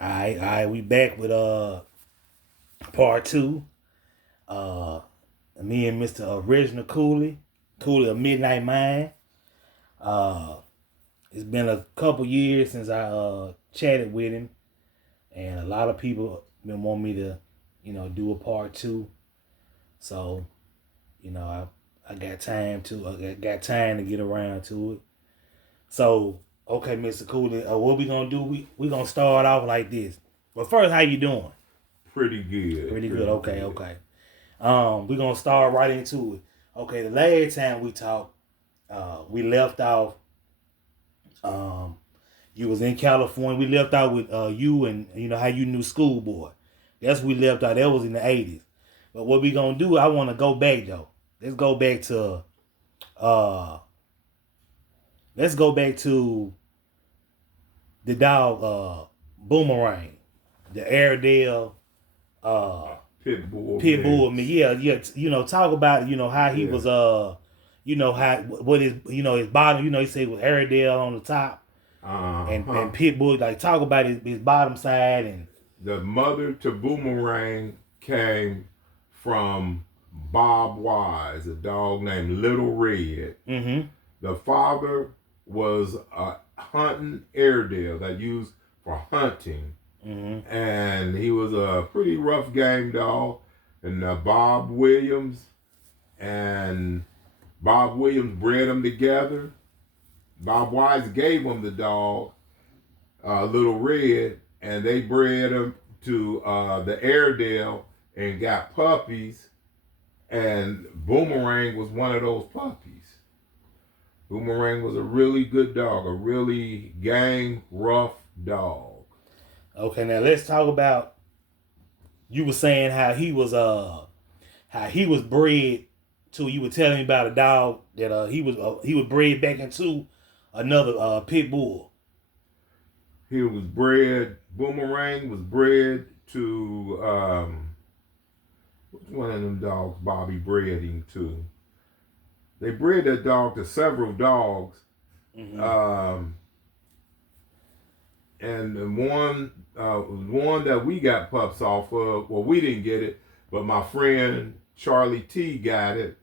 Alright, we back with part two. Uh Me and Mr. Original Cooley of Midnight Mind. Uh it's been a couple years since I chatted with him, and a lot of people been wanting me to, do a part two. So, I got time to get around to it. So, okay, Mr. Cooley, what we gonna do? We gonna start off like this. But first, how you doing? Pretty good. Pretty good. Okay, okay. We're gonna start right into it. Okay, the last time we talked, we left off. Um, you was in California. We left out with you and how you knew Schoolboy. That's what we left out. That was in the 80s. But what we gonna do? I want to go back though. Let's go back to. Uh, let's go back to the dog Boomerang, the Airedale. Pitbull. Yeah, yeah. Talk about how he was how what his bottom. He said with Airedale on the top, and Pitbull. Like talk about his bottom side and the mother to Boomerang came from Bob Wise, a dog named Little Red. Mm-hmm. The father was a hunting Airedale that used for hunting. Mm-hmm. And he was a pretty rough game dog. And Bob Williams bred them together. Bob Wise gave him the dog, Little Red, and they bred him to the Airedale and got puppies. And Boomerang was one of those puppies. Boomerang was a really good dog, a really gang rough dog. Okay, now let's talk about. You were saying how he was bred to. You were telling me about a dog that he was bred back into another pit bull. He was bred. Boomerang was bred to which one of them dogs Bobby bred him to? They bred that dog to several dogs. Mm-hmm. And the one that we got pups off of, well, we didn't get it, but my friend Charlie T got it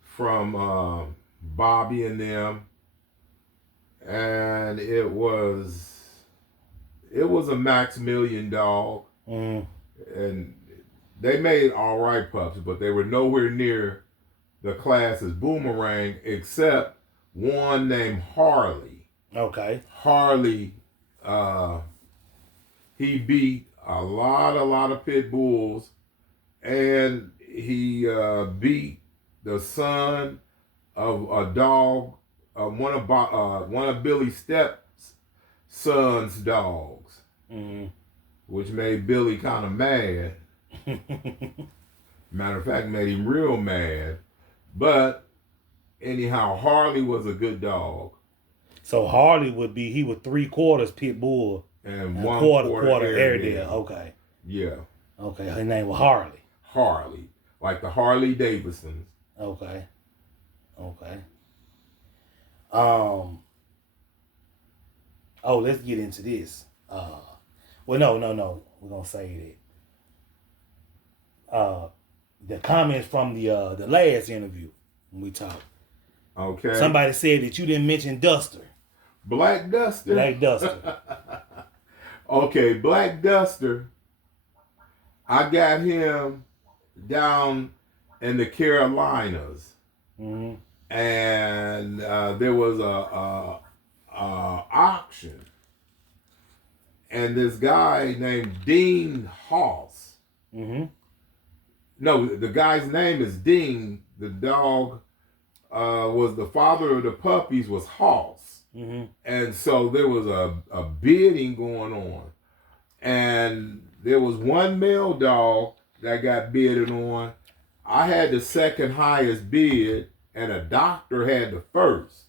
from Bobby and them, and it was a Maximilian dog, and they made all right pups, but they were nowhere near the class as Boomerang, except one named Harley. Okay. Harley. He beat a lot of pit bulls, and he beat the son of a dog, one of Billy's stepson's dogs, which made Billy kind of mad. Matter of fact, made him real mad. But anyhow, Harley was a good dog. So Harley he was 3/4 pit bull and one quarter Airedale. Okay. Yeah. Okay. His name was Harley. Harley, like the Harley Davidsons. Okay. Okay. Oh, let's get into this. Well, no. We're gonna say that. The comments from the last interview when we talked. Okay. Somebody said that you didn't mention Duster. Black Duster. Black Duster. Okay, Black Duster. I got him down in the Carolinas, and there was a auction, and this guy named Dean Hoss. No, the guy's name is Dean. The dog was the father of the puppies was Hoss. And so there was a bidding going on. And there was one male dog that got bidded on. I had the second highest bid, and a doctor had the first.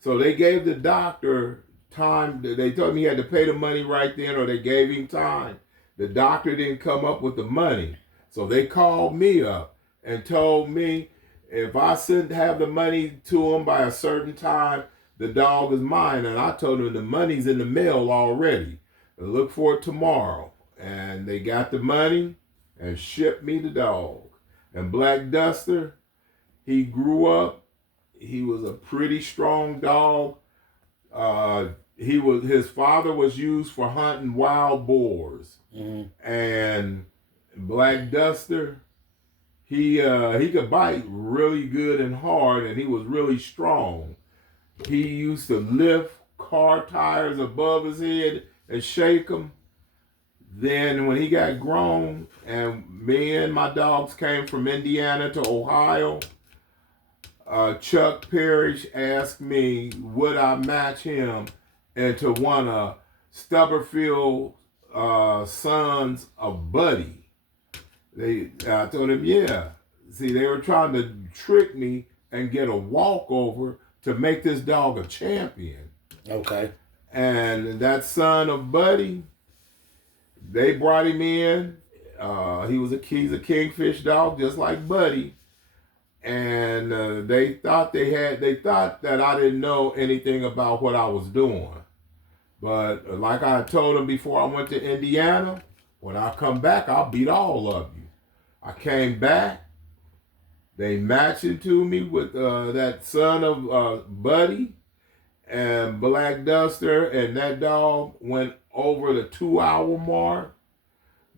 So they gave the doctor time. They told him he had to pay the money right then, or they gave him time. The doctor didn't come up with the money. So they called me up and told me if I sent have the money to him by a certain time, the dog is mine. And I told him the money's in the mail already. Look for it tomorrow. And they got the money and shipped me the dog. And Black Duster, he grew up. He was a pretty strong dog. His father was used for hunting wild boars. And Black Duster, he could bite really good and hard, and he was really strong. He used to lift car tires above his head and shake them. Then when he got grown, and me and my dogs came from Indiana to Ohio, Chuck Parrish asked me would I match him into one of Stubberfield sons of Buddy. I told him, yeah. See, they were trying to trick me and get a walkover to make this dog a champion. Okay. And that son of Buddy, they brought him in. He's a kingfish dog, just like Buddy. And they thought that I didn't know anything about what I was doing. But like I told them before I went to Indiana, when I come back, I'll beat all of you. I came back. They matched it to me with that son of Buddy and Black Duster, and that dog went over the 2-hour mark,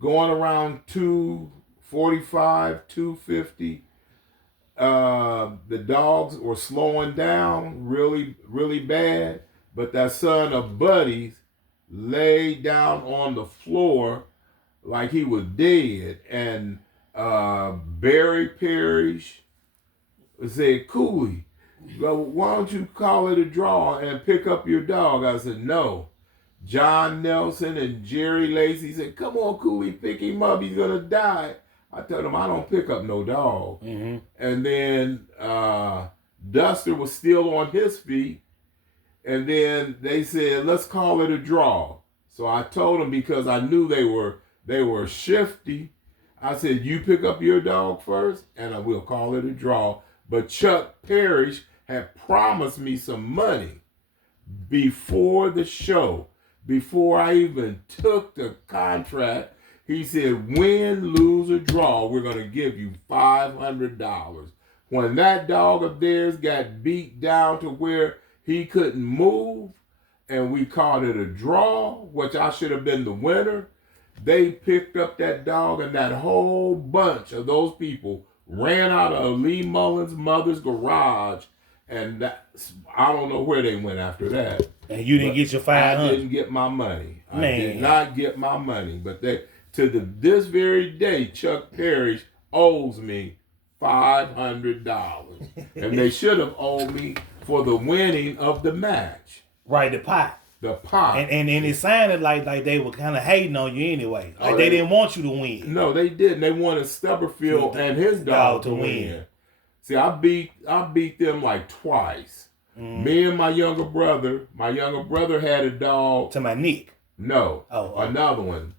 going around 2:45, 2:50. The dogs were slowing down really, really bad, but that son of Buddy's laid down on the floor like he was dead. And Barry Parrish said, Cooley, why don't you call it a draw and pick up your dog? I said, no. John Nelson and Jerry Lacey said, come on, Cooley, pick him up. He's going to die. I told him, I don't pick up no dog. And then Duster was still on his feet. And then they said, let's call it a draw. So I told them, because I knew they were shifty, I said, you pick up your dog first, and I will call it a draw. But Chuck Parrish had promised me some money before the show, before I even took the contract. He said, win, lose, or draw, we're going to give you $500. When that dog of theirs got beat down to where he couldn't move, and we called it a draw, which I should have been the winner, they picked up that dog, and that whole bunch of those people ran out of Lee Mullins' mother's garage, and I don't know where they went after that. And you didn't get your $500? I didn't get my money. I did not get my money. But this very day, Chuck Parrish owes me $500. And they should have owed me for the winning of the match. Right, the pot. The pot. And it sounded like they were kind of hating on you anyway. Like they didn't want you to win. No, they didn't. They wanted Stubberfield and his dog to win. See, I beat them like twice. Me and my younger brother had a dog. To my Nick? No. Another one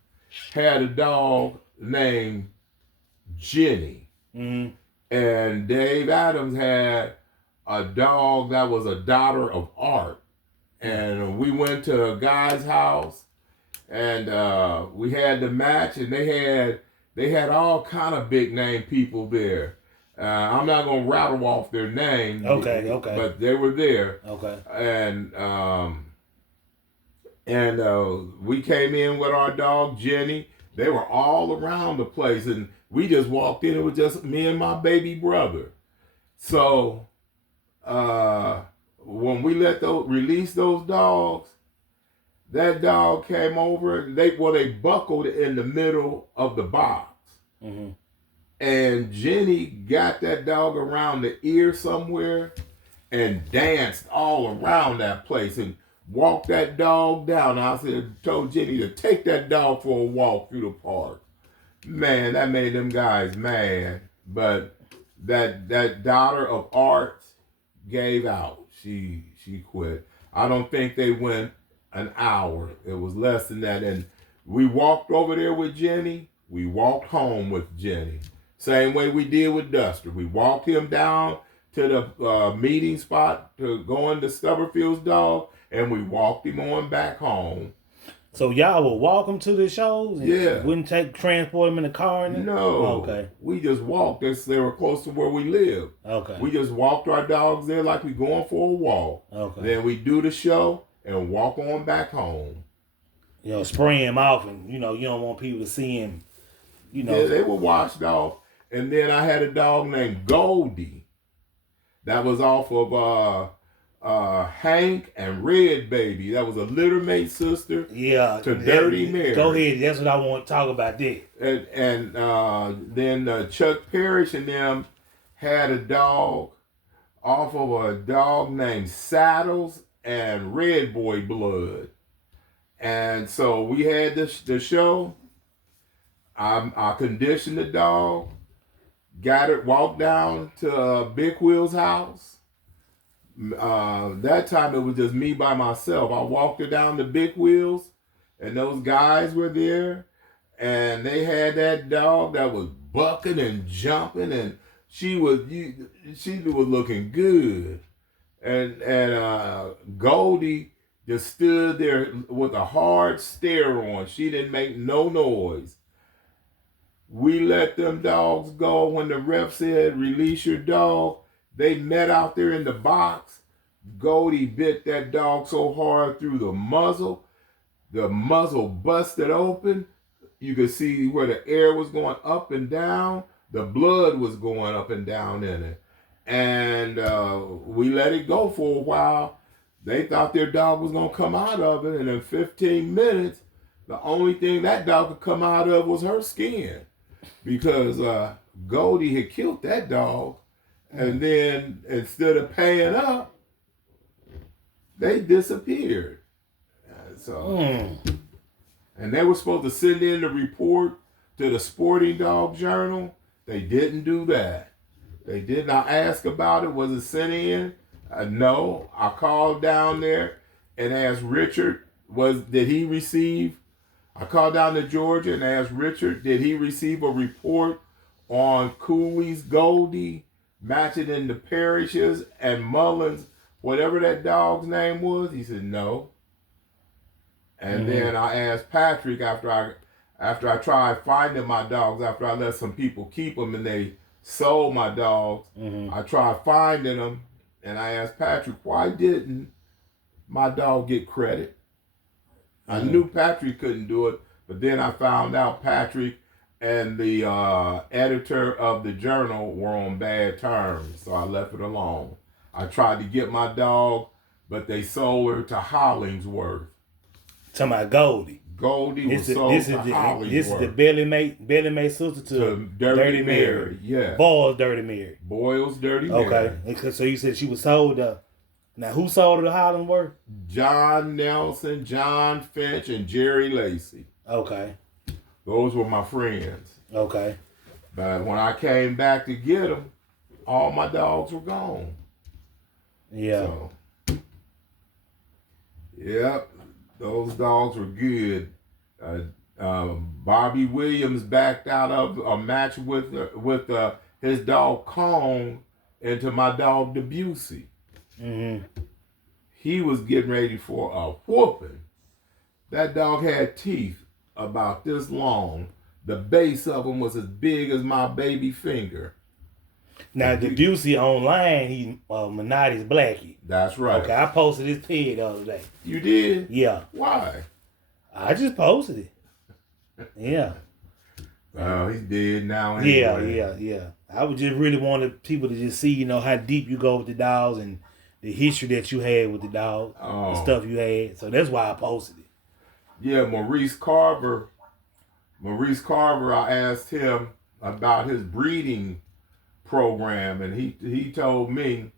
had a dog named Jenny. And Dave Adams had a dog that was a daughter of Art. And we went to a guy's house, and we had the match, and they had all kind of big name people there. I'm not gonna rattle off their names. Okay. But they were there. Okay. And we came in with our dog Jenny. They were all around the place, and we just walked in. It was just me and my baby brother. So when we release those dogs, that dog came over. They buckled in the middle of the box. And Jenny got that dog around the ear somewhere and danced all around that place and walked that dog down. I told Jenny to take that dog for a walk through the park. Man, that made them guys mad. But that daughter of Art gave out. She quit. I don't think they went an hour. It was less than that. And we walked over there with Jenny. We walked home with Jenny. Same way we did with Duster. We walked him down to the meeting spot to go into Stubberfield's dog, and we walked him on back home. So y'all would walk them to the shows and Yeah. wouldn't transport them in the car? And No. Okay. We just walked. They were close to where we live. Okay. We just walked our dogs there like we going for a walk. Okay. Then we do the show and walk on back home. Spray him off, and you don't want people to see him. Yeah, they were washed off. And then I had a dog named Goldie. That was off of Hank and Red Baby. That was a littermate sister to Dirty Mary. Go ahead. That's what I want to talk about there. And then Chuck Parrish and them had a dog off of a dog named Saddles and Red Boy Blood. And so we had the show. I conditioned the dog. Got it, walked down to Big Will's house. That time it was just me by myself. I walked her down to Big Will's, and those guys were there, and they had that dog that was bucking and jumping, and she was looking good, and Goldie just stood there with a hard stare on. She didn't make no noise. We let them dogs go when the ref said, release your dog. They met out there in the box. Goldie bit that dog so hard through the muzzle. The muzzle busted open. You could see where the air was going up and down. The blood was going up and down in it. And we let it go for a while. They thought their dog was going to come out of it. And in 15 minutes, the only thing that dog could come out of was her skin. Because Goldie had killed that dog, and then instead of paying up, they disappeared. And they were supposed to send in the report to the Sporting Dog Journal. They didn't do that. They did not ask about it. Was it sent in? No. I called down there and asked Richard, did he receive? I called down to Georgia and asked Richard, did he receive a report on Cooley's Goldie, matching in the Parishes and Mullins, whatever that dog's name was? He said no. And then I asked Patrick after I tried finding my dogs, after I let some people keep them and they sold my dogs, I tried finding them, and I asked Patrick, why didn't my dog get credit? I knew Patrick couldn't do it, but then I found out Patrick and the editor of the journal were on bad terms, so I left it alone. I tried to get my dog, but they sold her to Hollingsworth. Talking about Goldie. Goldie was sold to Hollingsworth. This is the Belly Mate sister to Dirty Mary. Yeah. Boyle's Dirty Mary. Boyle's Dirty Mary. Okay. So you said she was sold to... Now, who sold her to Hollingsworth? John Nelson, John Finch, and Jerry Lacey. Okay. Those were my friends. Okay. But when I came back to get them, all my dogs were gone. Yeah. So, yep, those dogs were good. Bobby Williams backed out of a match with his dog Kong into my dog Debussy. He was getting ready for a whooping. That dog had teeth about this long. The base of them was as big as my baby finger. Now, Debussy online, he's Minotti's Blackie. That's right. Okay, I posted his pig the other day. You did? Yeah. Why? I just posted it. Yeah. Well, he's dead now anyway. Yeah. I would just really wanted people to just see, how deep you go with the dogs and the history that you had with the dog, the stuff you had. So that's why I posted it. Yeah, Maurice Carver, I asked him about his breeding program, and he told me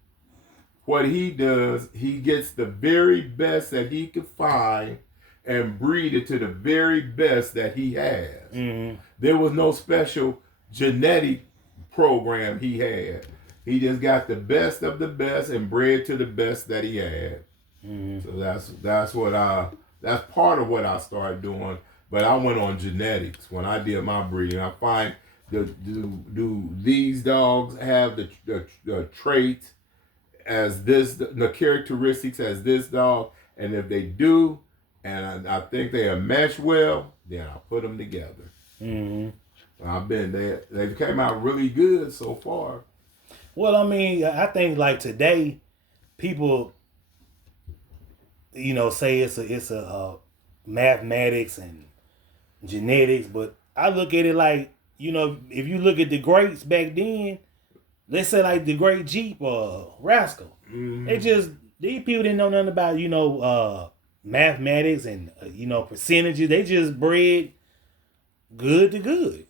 what he does, he gets the very best that he could find and breed it to the very best that he has. There was no special genetic program he had. He just got the best of the best and bred to the best that he had. So that's part of what I started doing. But I went on genetics when I did my breeding. I find do these dogs have the traits as this, the characteristics as this dog, and if they do, and I think they are meshed well. Then I put them together. Mm-hmm. They came out really good so far. Well, I mean, I think like today, people, say it's a mathematics and genetics, but I look at it like, if you look at the greats back then, let's say like the great Jeep or Rascal, they Mm-hmm. just these people didn't know nothing about mathematics and percentages. They just bred good to good.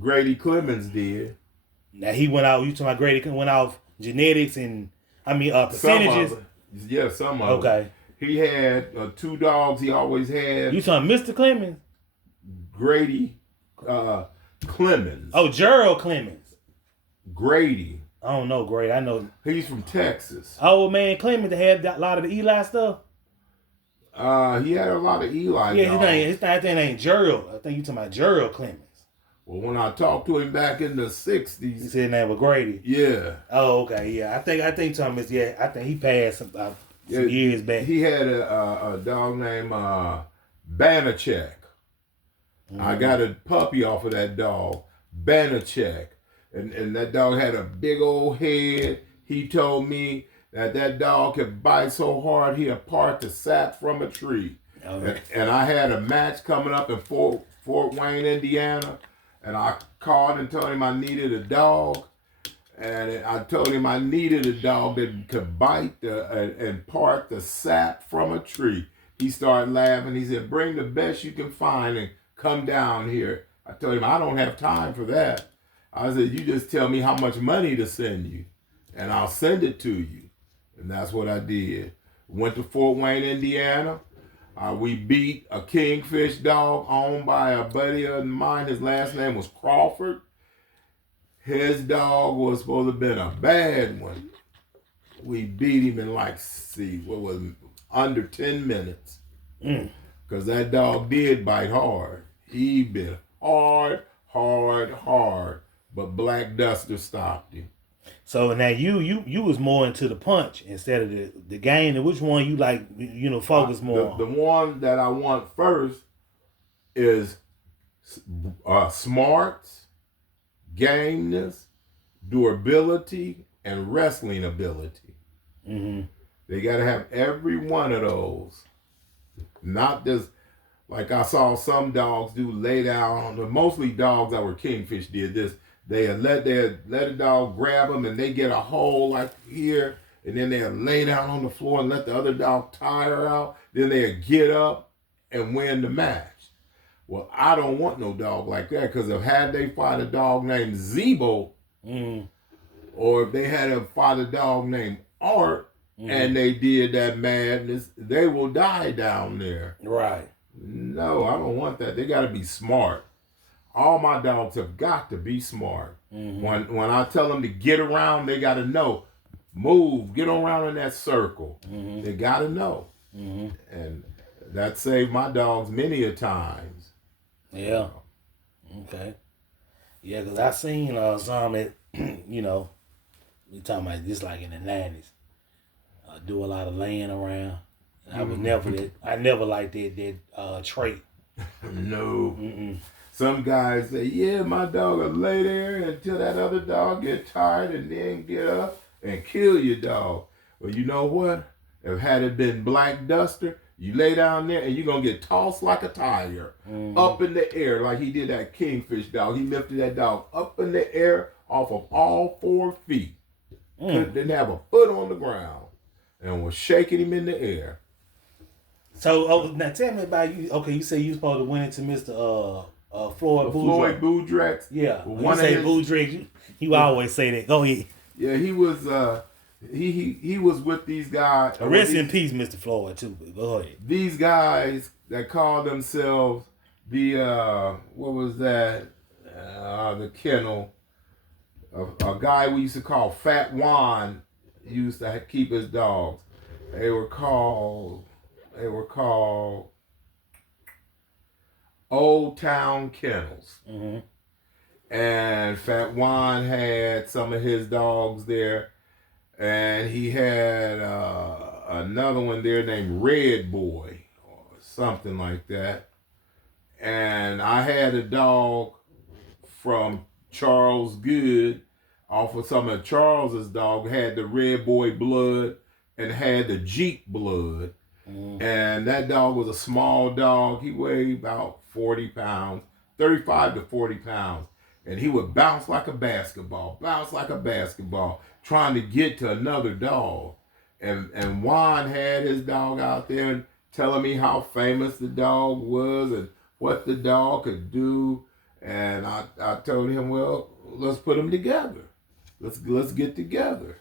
Grady Clemens did. Now he went out. You talking about Grady went off genetics and Some of percentages. it. Yeah, some of it. Okay, He had two dogs he always you had. talking Mr. Clemens? Grady Clemens. Oh, Gerald Clemens. Grady. I don't know, Grady. I know. He's from Texas. Old man Clemens that had a lot of the Eli stuff. He had a lot of Eli Yeah, dogs. his name ain't Gerald. I think you talking about Gerald Clemens. Well, when I talked to him back in the He '60s, said his name was Grady. yeah, Oh, okay, yeah. I think Thomas. Yeah, I think he passed some years back. he had a dog named Banachek. I got a puppy off of that dog, Banachek, and that dog had a big old head. He told me that dog could bite so hard he'd part the sap from a tree. Okay. And I had a match coming up in Fort Wayne, Indiana, and I called and told him I needed a dog. And I told him I needed a dog that could bite and part the sap from a tree. He started laughing. He said, "Bring the best you can find and come down here." I told him, "I don't have time for that." I said, "You just tell me how much money to send you, and I'll send it to you." And that's what I did. Went to Fort Wayne, Indiana. We beat a kingfish dog owned by a buddy of mine. His last name was Crawford. His dog was supposed to have been a bad one. We beat him in under 10 minutes. Because that dog did bite hard. He bit hard. But Black Duster stopped him. So now you was more into the punch instead of the game. And which one you like? Focus more on? The one that I want first is smarts, gameness, durability, and wrestling ability. Mm-hmm. They got to have every one of those. Not just like I saw some dogs do lay down. Mostly dogs that were kingfish did this. They let a dog grab them and they get a hole like here, and then they'll lay down on the floor and let the other dog tire out. Then they'll get up and win the match. Well, I don't want no dog like that, because had they fought a dog named Zebo, or if they had fought a dog named Art, and they did that madness, they will die down there. Right. No, I don't want that. They got to be smart. All my dogs have got to be smart. When I tell them to get around, they got to know. Move, get around in that circle. They got to know. And that saved my dogs many a times. Yeah. Okay. Yeah, because I seen some that, we talking about this like in the 90s. Do a lot of laying around. I was I never liked that trait. No. Some guys say, "Yeah, my dog will lay there until that other dog get tired and then get up and kill your dog." Well, you know what? If had it been Black Duster, you lay down there and you're going to get tossed like a tire up in the air like he did that kingfish dog. He lifted that dog up in the air off of all 4 feet. Didn't have a foot on the ground and was shaking him in the air. So, now tell me about you. Okay, you say you supposed to win into Mr. Floyd Boudreaux. Yeah. When you say Boudreaux, you always say that. Go ahead. Yeah, he was he was with these guys. Rest in peace, Mr. Floyd, too. Go ahead. These guys that call themselves the what was that? The Kennel. A guy we used to call Fat Juan used to keep his dogs. They were called Old Town Kennels. And Fat Juan had some of his dogs there, and he had another one there named Red Boy or something like that. And I had a dog from Charles Good off of some of Charles's dog, had the Red Boy blood and had the Jeep blood. And that dog was a small dog. He weighed about 40 pounds, 35 to 40 pounds. And he would bounce like a basketball, trying to get to another dog. And Juan had his dog out there and telling me how famous the dog was and what the dog could do. And I told him, well, let's put them together. Let's get together.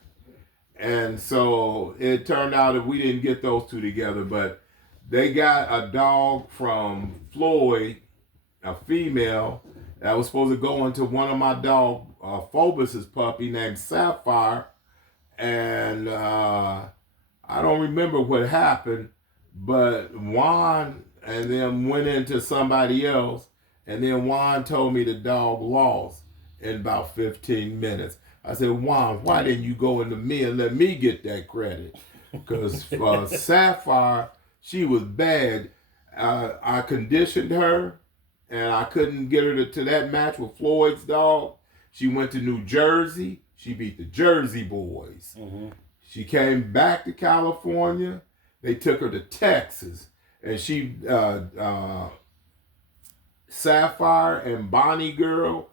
And so it turned out that we didn't get those two together, but they got a dog from Floyd, a female, that was supposed to go into one of my dog, Phobus's puppy named Sapphire. And I don't remember what happened, but Juan and them went into somebody else, and then Juan told me the dog lost in about 15 minutes. I said, Juan, why didn't you go into me and let me get that credit? Because Sapphire, she was bad. I conditioned her, and I couldn't get her to that match with Floyd's dog. She went to New Jersey. She beat the Jersey boys. Mm-hmm. She came back to California. They took her to Texas. And she, Sapphire and Bonnie Girl,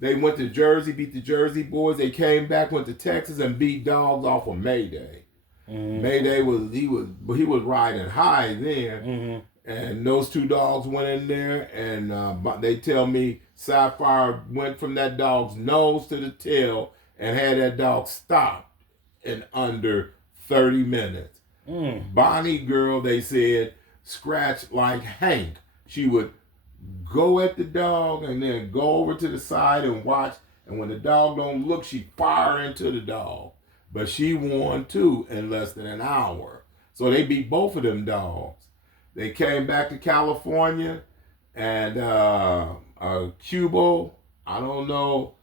they went to Jersey, beat the Jersey boys. They came back, went to Texas, and beat dogs off of Mayday. Mm-hmm. Mayday he was riding high then, mm-hmm. And those two dogs went in there, and they tell me Sapphire went from that dog's nose to the tail and had that dog stopped in under 30 minutes. Bonnie Girl, they said, scratched like Hank. She would go at the dog and then go over to the side and watch. And when the dog don't look, she fire into the dog. But she won too in less than an hour. So they beat both of them dogs. They came back to California, and Cubo, I don't know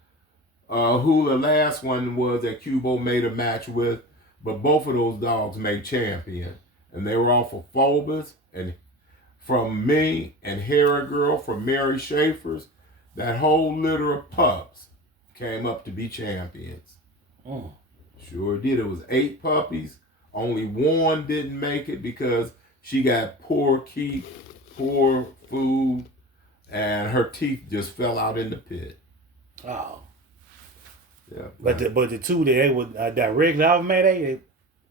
who the last one was that Cubo made a match with, but both of those dogs made champion. And they were all for Phobus, and from me and Hera Girl from Mary Schaefer's, that whole litter of pups came up to be champions. Oh. Sure did. It was 8 puppies. Only one didn't make it because she got poor keep, poor food, and her teeth just fell out in the pit. Oh. Yeah. But the two that they were directly off Mayday?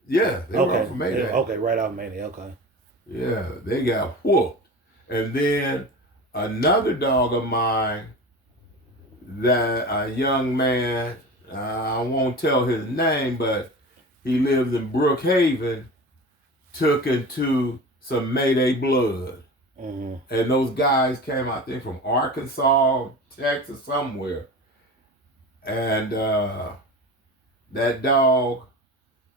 Yeah, they were off of Mayday. Okay, right off Mayday, okay. Yeah, they got whooped. And then another dog of mine, that a young man, I won't tell his name, but he lives in Brookhaven, took into some Mayday blood. Mm-hmm. And those guys came, I think, from Arkansas, Texas, somewhere. And that dog,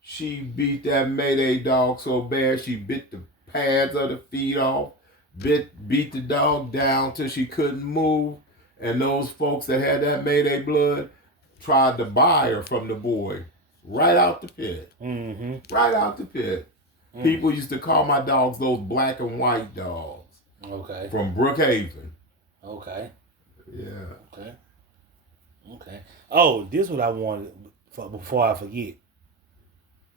she beat that Mayday dog so bad she bit the pads of the feet off, beat the dog down till she couldn't move. And those folks that had that Mayday blood tried to buy her from the boy right out the pit. Mm-hmm. Right out the pit. Mm-hmm. People used to call my dogs those black and white dogs. Okay. From Brookhaven. Okay. Yeah. Okay. Oh, this is what I wanted before I forget.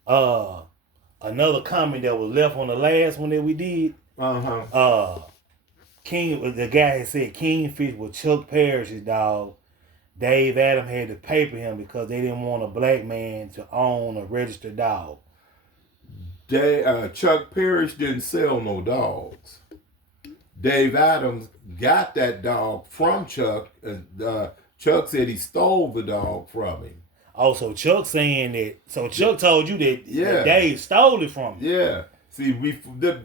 Another comment that was left on the last one that we did. The guy had said Kingfish was Chuck Parrish's dog. Dave Adams had to pay for him because they didn't want a black man to own a registered dog. Chuck Parrish didn't sell no dogs. Dave Adams got that dog from Chuck. Chuck said he stole the dog from him. Oh, so Chuck saying that. So Chuck told you that, that Dave stole it from him. Yeah. See, the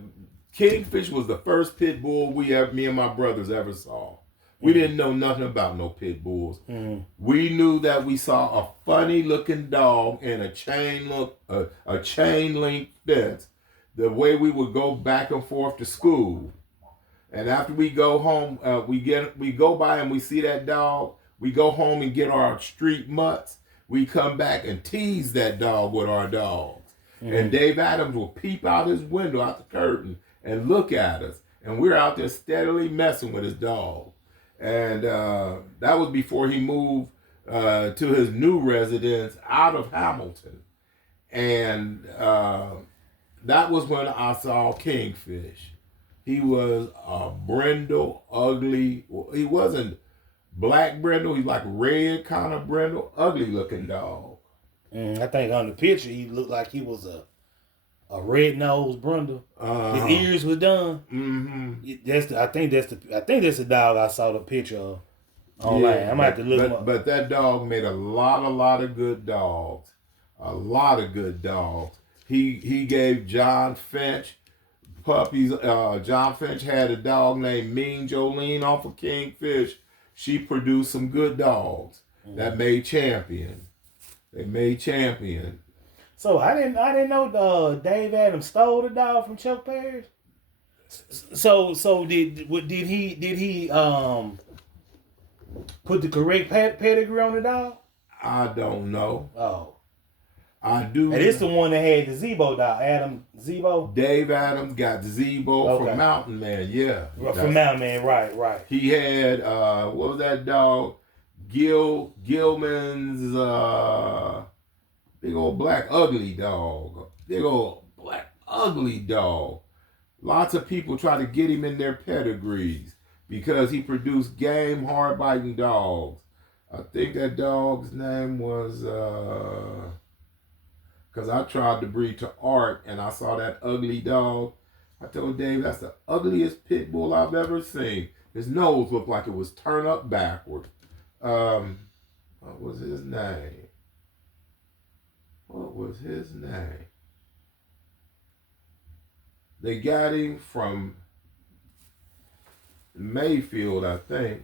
Kingfish was the first pit bull me and my brothers ever saw. We didn't know nothing about no pit bulls. Mm-hmm. We knew that we saw a funny looking dog in a chain link fence. The way we would go back and forth to school, and after we go home, we go by and we see that dog. We go home and get our street mutts. We come back and tease that dog with our dogs. Mm-hmm. And Dave Adams will peep out his window, out the curtain, and look at us. And we're out there steadily messing with his dog. And that was before he moved to his new residence out of Hamilton. And that was when I saw Kingfish. He was a brindle, ugly. Well, he wasn't black brindle. He's like red kind of brindle, ugly looking dog. I think on the picture he looked like he was a red nosed brindle. His ears was done. Mm-hmm. I think that's the dog I saw the picture of online. I'm gonna have to look him up. But that dog made a lot of good dogs. A lot of good dogs. He gave John Finch puppies. John Finch had a dog named Mean Jolene off of Kingfish. She produced some good dogs that made champion. They made champion. So I didn't know Dave Adams stole the dog from Chuck Parrish. So did he put the correct pedigree on the dog? I don't know. Oh. I do. And it's the one that had the Zebo dog, Adam Zebo. Dave Adams got Zebo from Mountain Man, yeah. From Mountain Man, right. He had what was that dog? Gilman's big old black ugly dog. Big old black ugly dog. Lots of people try to get him in their pedigrees because he produced game, hard biting dogs. I think that dog's name was because I tried to breed to Art and I saw that ugly dog. I told Dave, that's the ugliest pit bull I've ever seen. His nose looked like it was turned up backward. What was his name? They got him from Mayfield, I think.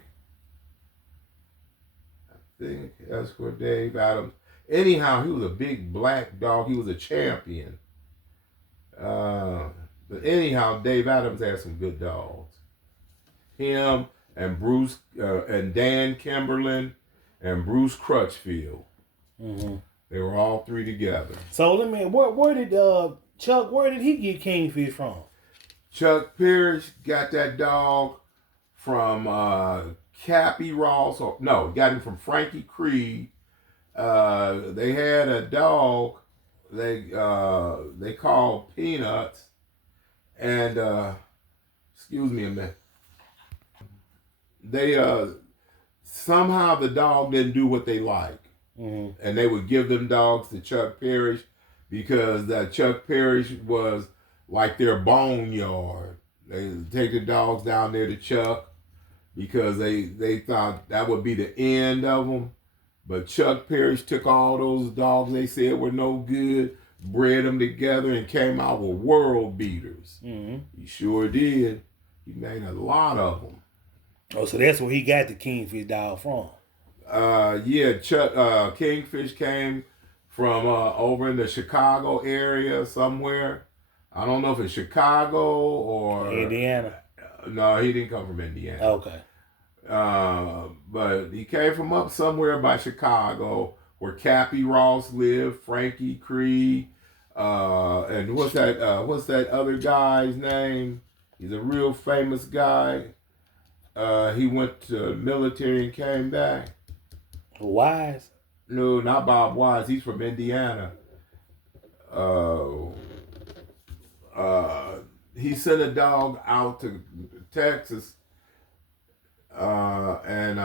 That's where Dave Adams. Anyhow, he was a big black dog. He was a champion. But anyhow, Dave Adams had some good dogs. Him and Bruce and Dan Kimberlin and Bruce Crutchfield. Mm-hmm. They were all three together. So let me. Where did Chuck? Where did he get Kingfish from? Chuck Parrish got that dog from Cappy Ross. Got him from Frankie Creed. They had a dog they called Peanuts, and excuse me a minute. They somehow the dog didn't do what they like, and they would give them dogs to Chuck Parrish because that Chuck Parrish was like their boneyard. They would take the dogs down there to Chuck because they thought that would be the end of them. But Chuck Parrish took all those dogs they said were no good, bred them together, and came out with world beaters. He sure did. He made a lot of them. Oh, so that's where he got the Kingfish dog from. Chuck Kingfish came from over in the Chicago area somewhere. I don't know if it's Chicago or Indiana. No, he didn't come from Indiana. Okay. But he came from up somewhere by Chicago where Cappy Ross lived, Frankie Creed, and what's that other guy's name? He's a real famous guy. He went to military and came back. Wise? No, not Bob Wise. He's from Indiana. He sent a dog out to Texas. And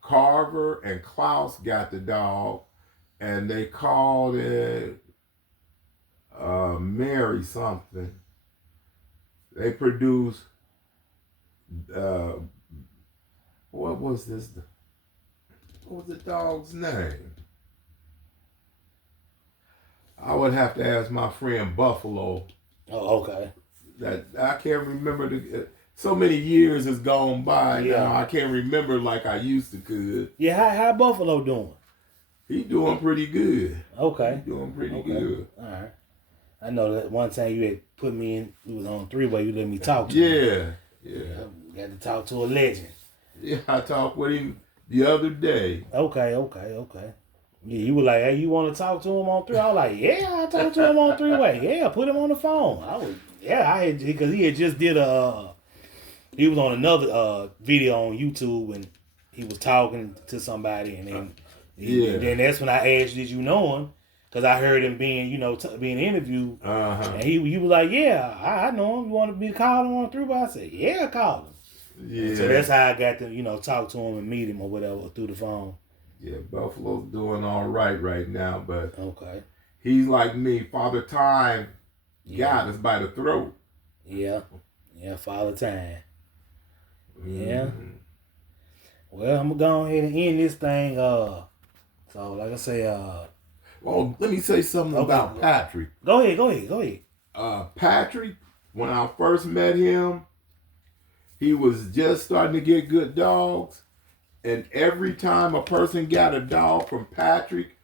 Carver and Klaus got the dog, and they called it Mary something. They produced what was the dog's name? I would have to ask my friend Buffalo. Oh, okay. That I can't remember so many years has gone by now. I can't remember like I used to could. Yeah, how Buffalo doing? He doing pretty good. Okay. He doing pretty good. All right. I know that one time you had put me in, we was on three-way, you let me talk to him. Yeah. Got to talk to a legend. Yeah, I talked with him the other day. Okay. Yeah, you were like, hey, you want to talk to him on three? I was like, yeah, I talked to him on three-way. Yeah, put him on the phone. Yeah, I had because he had just did he was on another video on YouTube and he was talking to somebody and then and then that's when I asked, did you know him? Because I heard him being being interviewed and he was like, yeah, I know him. You want me to call him on through? But I said, yeah, call him. Yeah. So that's how I got to talk to him and meet him or whatever through the phone. Yeah, Buffalo's doing all right now, but Okay. he's like me. Father Time got us by the throat. Yeah. Yeah, Father Time. Mm-hmm. Yeah. Well, I'm gonna go ahead and end this thing. So like I say, well, let me say something about Patrick. Go ahead. Patrick, when I first met him, he was just starting to get good dogs. And every time a person got a dog from Patrick,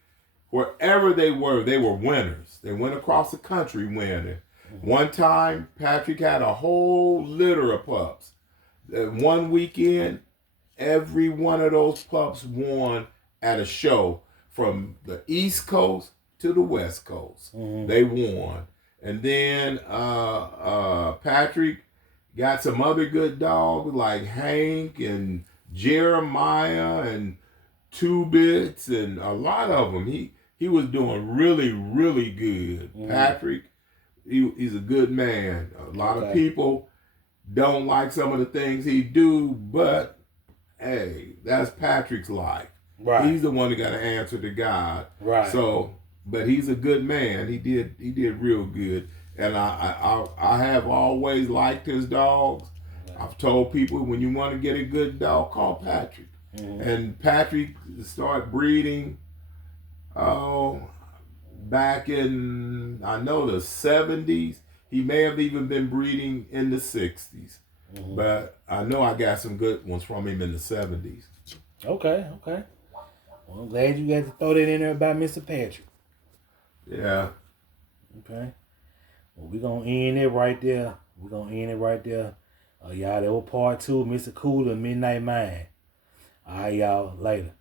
wherever they were winners. They went across the country winning. Mm-hmm. One time, Patrick had a whole litter of pups. One weekend, every one of those pups won at a show from the East Coast to the West Coast. Mm-hmm. They won. And then Patrick got some other good dogs like Hank and Jeremiah and Two Bits and a lot of them. He was doing really, really good. Mm-hmm. Patrick, he's a good man. A lot of people don't like some of the things he do, but hey, that's Patrick's life. Right. He's the one that got to answer to God. Right. So, but he's a good man. He did real good, and I have always liked his dogs. I've told people when you want to get a good dog, call Patrick. Mm-hmm. And Patrick started breeding back in, I know, the 70s. He may have even been breeding in the 60s. Mm-hmm. But I know I got some good ones from him in the 70s. Okay. Well, I'm glad you got to throw that in there about Mr. Patrick. Yeah. Okay. Well, we're going to end it right there. Y'all, that was part 2 of Mr. Cooley, Midnight Mind. All right, y'all. Later.